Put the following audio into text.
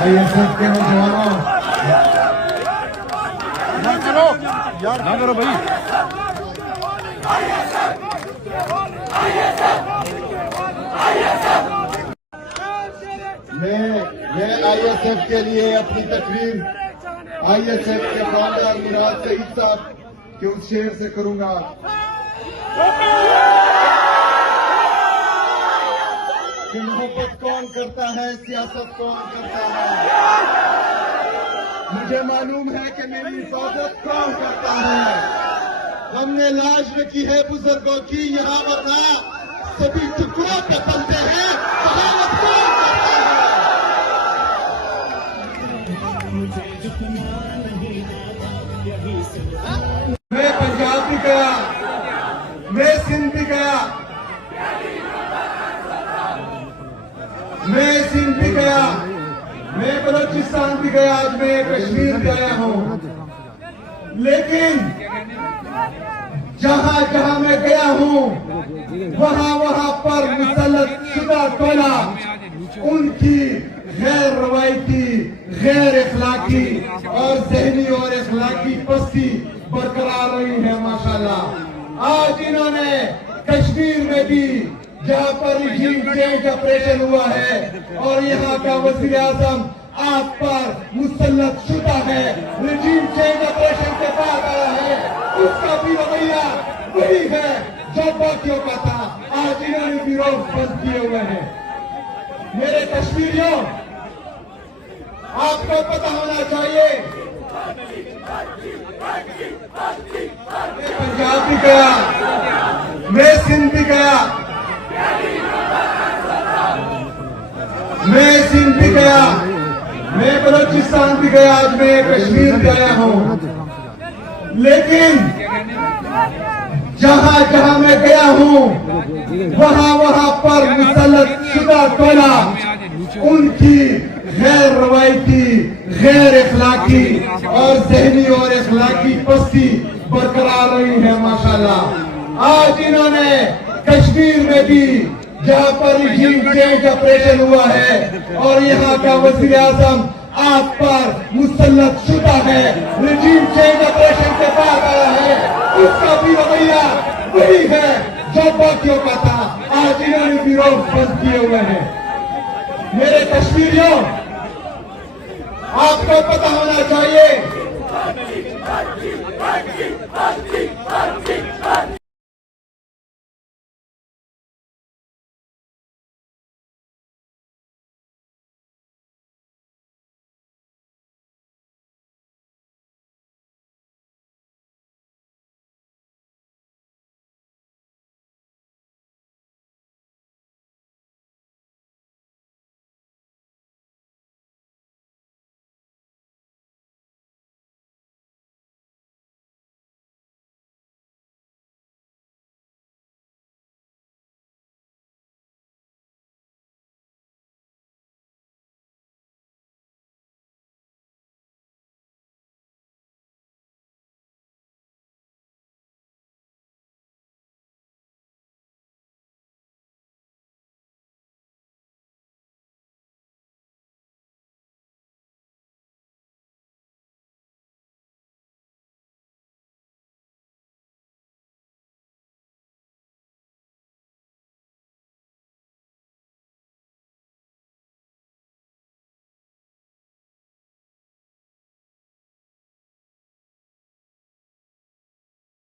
ISF के नौजवानों ना करो भाई। मैं ISF के लिए अपनी तकरीर ISF के फाउंडर मुराद सईद साहब के उस शेर से करूंगा। कि मोहब्बत कौन करता है, सियासत कौन करता है। मुझे मालूम है कि मेरी हिफाजत कौन करता है। हमने लाश रखी है बुजुर्गों की यहाँ, वरना सभी टुकड़ों पे बनते हैं। सहावत कौन करता है। मैं पंजाब भी गया, मैं सिंध भी गया, मैं सिंध भी गया, मैं बलोचिस्तान भी गया, आज मैं कश्मीर गया हूँ। लेकिन जहाँ जहाँ मैं गया हूँ वहाँ वहाँ पर मुसल्लत शुदा टोला उनकी गैर रवायती, गैर इखलाकी और जहनी और इखलाकी पस्ती बरकरार रही है माशाल्लाह। आज इन्होंने कश्मीर में भी जहाँ पर रिजीम चेंज ऑपरेशन हुआ है और यहाँ का वज़ीर आज़म आप पर मुसल्लत शुदा है, रिजीम चेंज ऑपरेशन के बाद आया है, उसका भी रवैया वही है जो बाकियों का था। आज इन्होंने विरोध बंद किए हुए हैं। मेरे कश्मीरियों, आपको पता होना चाहिए, मैं पंजाब भी गया, मैं सिंध भी गया, मैं सिंध भी गया, मैं बलोचिस्तान भी गया, आज मैं कश्मीर गया हूँ। लेकिन जहाँ जहाँ मैं गया हूँ वहाँ वहाँ पर मुसल्लत शुदा टोला उनकी गैर रवायती, गैर इखलाकी और जहनी और इखलाकी पस्ती बरकरार रही है माशाल्लाह। आज इन्होंने कश्मीर में भी जहाँ पर रिजीम चेंज ऑपरेशन हुआ है और यहाँ का वज़ीर आज़म आप पर मुसल्लत शुदा है, रिजीम चेंज ऑपरेशन के बाद आया है, उसका भी रवैया वही है जो बाकियों का था। आज इन्होंने विरोध बंद किए हुए हैं। मेरे कश्मीरियों, आपको पता होना चाहिए,